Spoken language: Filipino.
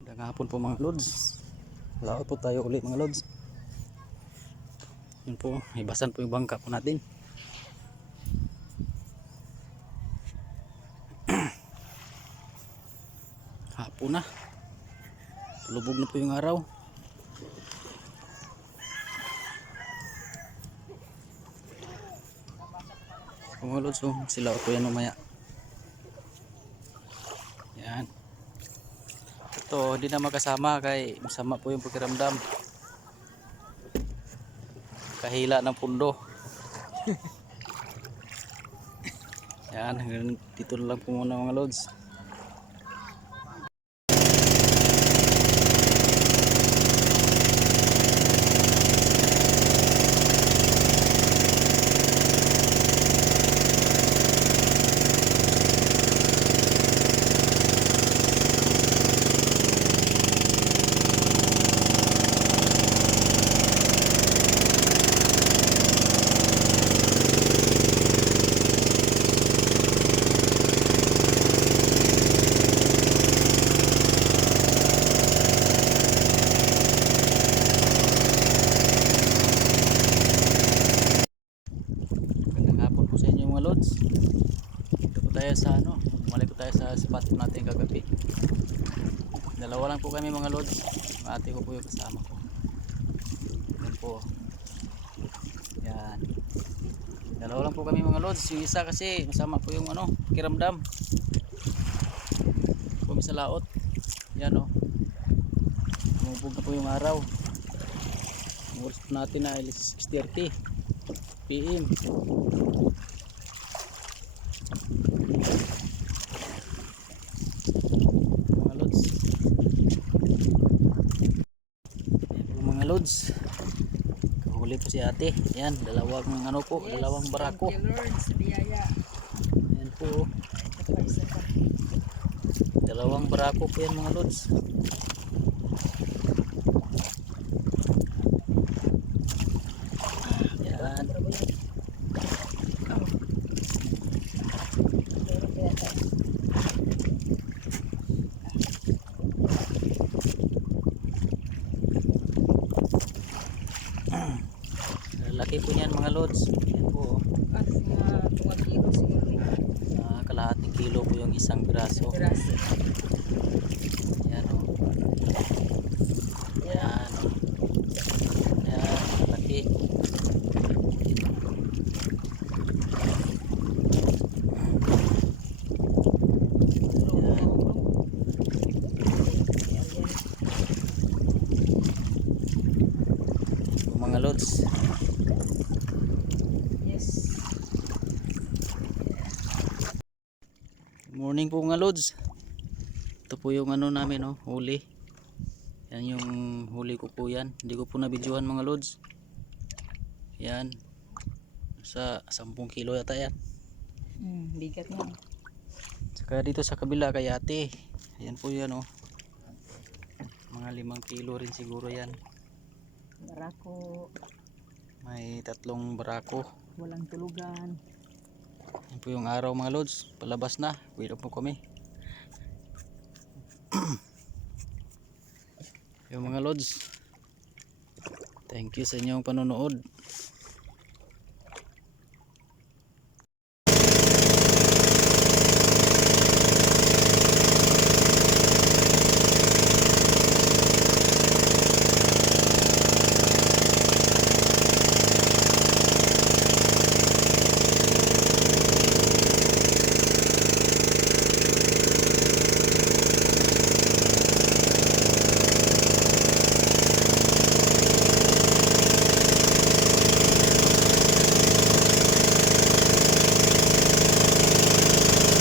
Magandang hapon po mga lods. Laot po tayo ulit mga lods. Yun po, ibasan po yung bangka po natin. Hapon na. Lubog na po yung araw. Mga lods, oh, sila po yan mamaya. Yan. Ito, hindi na magkasama kay masama po yung pakiramdam. Kahila ng pundo. Yan, dito na lang po muna mga lods. Sa inyo mga lods, dito po tayo sa bumalik po tayo sa spot po natin kagabi. Dalawa lang po kami mga lods, ate ko po yung kasama ko. Yan po, yan, dalawa lang po kami mga lods. Yung isa kasi masama po yung kiramdam kami sa laot. Yan lumubog na po yung araw. Ang oras po natin na 6:30 PM. Mga lods, kahuli po si ate. Yan, dalawang dalawang barako. Yan po, dalawang barako po yan mga lods. Yan. Laki po niyan mga lods. Yan po. Kalahating kilo po yung isang piraso. Yan Yan Yan, laki. Mga lods. Yes. Morning po mga lods. Ito po yung namin huli. Yan yung huli ko po yan. Hindi ko po nabidyohan mga lods. Yan. Sa 10 kilo yata yan. Bigat na. Saka dito sa kabila kay ate. Ayan po yan Mga 5 kilo rin siguro yan. Barako. May 3 barako. Walang tulugan. Yan po yung araw mga lods. Palabas na. Wait po kami. Yung mga lods. Thank you sa inyong panonood.